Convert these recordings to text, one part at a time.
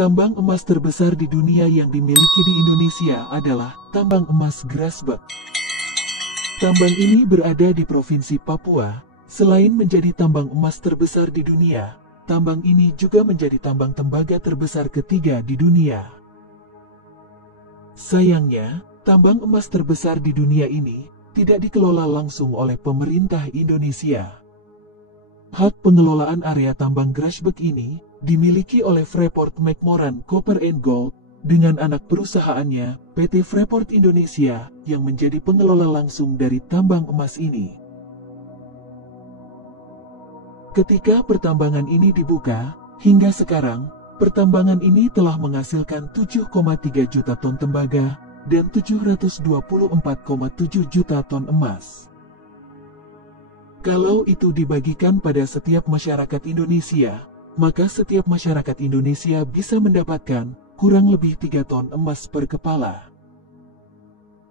Tambang emas terbesar di dunia yang dimiliki di Indonesia adalah tambang emas Grasberg. Tambang ini berada di Provinsi Papua. Selain menjadi tambang emas terbesar di dunia, tambang ini juga menjadi tambang tembaga terbesar ketiga di dunia. Sayangnya, tambang emas terbesar di dunia ini tidak dikelola langsung oleh pemerintah Indonesia. Hak pengelolaan area tambang Grasberg ini dimiliki oleh Freeport-McMoRan Copper and Gold dengan anak perusahaannya, PT Freeport Indonesia, yang menjadi pengelola langsung dari tambang emas ini. Ketika pertambangan ini dibuka, hingga sekarang, pertambangan ini telah menghasilkan 7,3 juta ton tembaga dan 724,7 juta ton emas. Kalau itu dibagikan pada setiap masyarakat Indonesia, maka setiap masyarakat Indonesia bisa mendapatkan kurang lebih 3 ton emas per kepala.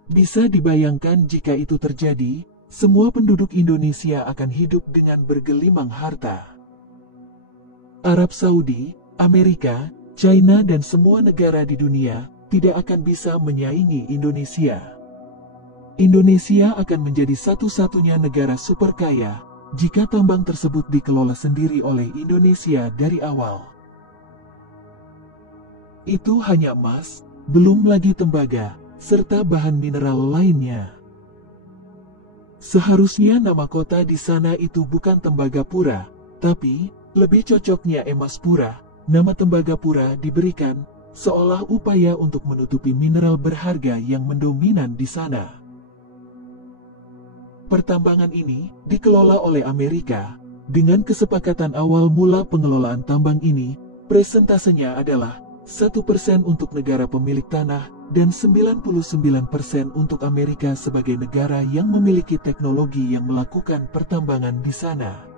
Bisa dibayangkan jika itu terjadi, semua penduduk Indonesia akan hidup dengan bergelimang harta. Arab Saudi, Amerika, China dan semua negara di dunia tidak akan bisa menyaingi Indonesia. Indonesia akan menjadi satu-satunya negara super kaya jika tambang tersebut dikelola sendiri oleh Indonesia dari awal. Itu hanya emas, belum lagi tembaga, serta bahan mineral lainnya. Seharusnya nama kota di sana itu bukan Tembagapura, tapi lebih cocoknya Emaspura. Nama Tembagapura diberikan seolah upaya untuk menutupi mineral berharga yang mendominan di sana. Pertambangan ini dikelola oleh Amerika. Dengan kesepakatan awal mula pengelolaan tambang ini, presentasenya adalah 1% untuk negara pemilik tanah dan 99% untuk Amerika sebagai negara yang memiliki teknologi yang melakukan pertambangan di sana.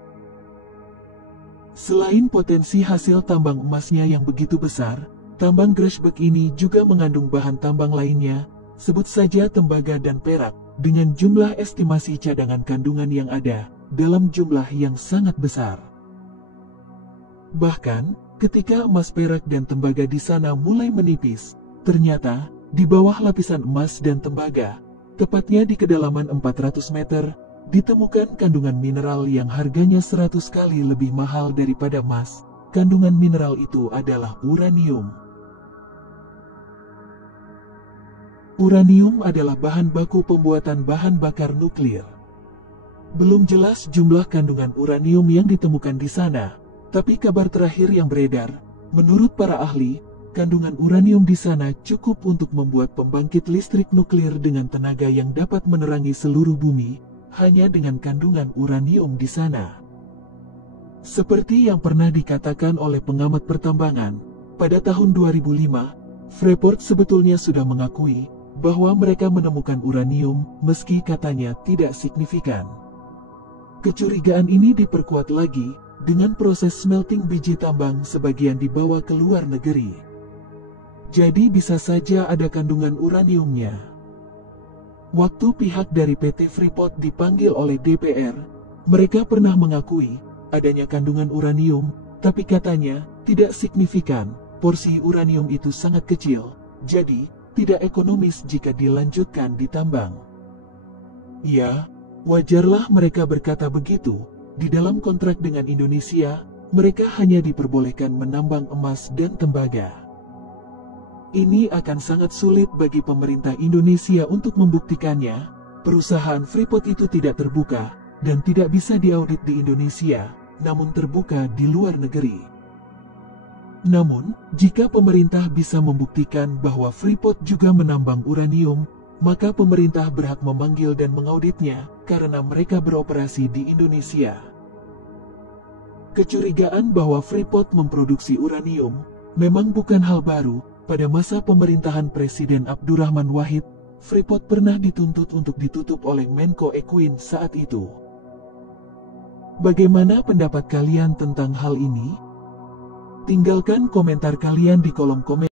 Selain potensi hasil tambang emasnya yang begitu besar, tambang Grasberg ini juga mengandung bahan tambang lainnya, sebut saja tembaga dan perak, dengan jumlah estimasi cadangan kandungan yang ada, dalam jumlah yang sangat besar. Bahkan, ketika emas, perak dan tembaga di sana mulai menipis, ternyata, di bawah lapisan emas dan tembaga, tepatnya di kedalaman 400 meter, ditemukan kandungan mineral yang harganya 100 kali lebih mahal daripada emas. Kandungan mineral itu adalah uranium. Uranium adalah bahan baku pembuatan bahan bakar nuklir. Belum jelas jumlah kandungan uranium yang ditemukan di sana, tapi kabar terakhir yang beredar, menurut para ahli, kandungan uranium di sana cukup untuk membuat pembangkit listrik nuklir dengan tenaga yang dapat menerangi seluruh bumi, hanya dengan kandungan uranium di sana. Seperti yang pernah dikatakan oleh pengamat pertambangan, pada tahun 2005, Freeport sebetulnya sudah mengakui bahwa mereka menemukan uranium, meski katanya tidak signifikan. Kecurigaan ini diperkuat lagi dengan proses smelting biji tambang sebagian dibawa ke luar negeri. Jadi bisa saja ada kandungan uraniumnya. Waktu pihak dari PT Freeport dipanggil oleh DPR, mereka pernah mengakui adanya kandungan uranium, tapi katanya tidak signifikan, porsi uranium itu sangat kecil, jadi tidak ekonomis jika dilanjutkan ditambang. Ya, wajarlah mereka berkata begitu. Di dalam kontrak dengan Indonesia, mereka hanya diperbolehkan menambang emas dan tembaga. Ini akan sangat sulit bagi pemerintah Indonesia untuk membuktikannya. Perusahaan Freeport itu tidak terbuka dan tidak bisa diaudit di Indonesia, namun terbuka di luar negeri. Namun, jika pemerintah bisa membuktikan bahwa Freeport juga menambang uranium, maka pemerintah berhak memanggil dan mengauditnya karena mereka beroperasi di Indonesia. Kecurigaan bahwa Freeport memproduksi uranium memang bukan hal baru. Pada masa pemerintahan Presiden Abdurrahman Wahid, Freeport pernah dituntut untuk ditutup oleh Menko Ekuin saat itu. Bagaimana pendapat kalian tentang hal ini? Tinggalkan komentar kalian di kolom komentar.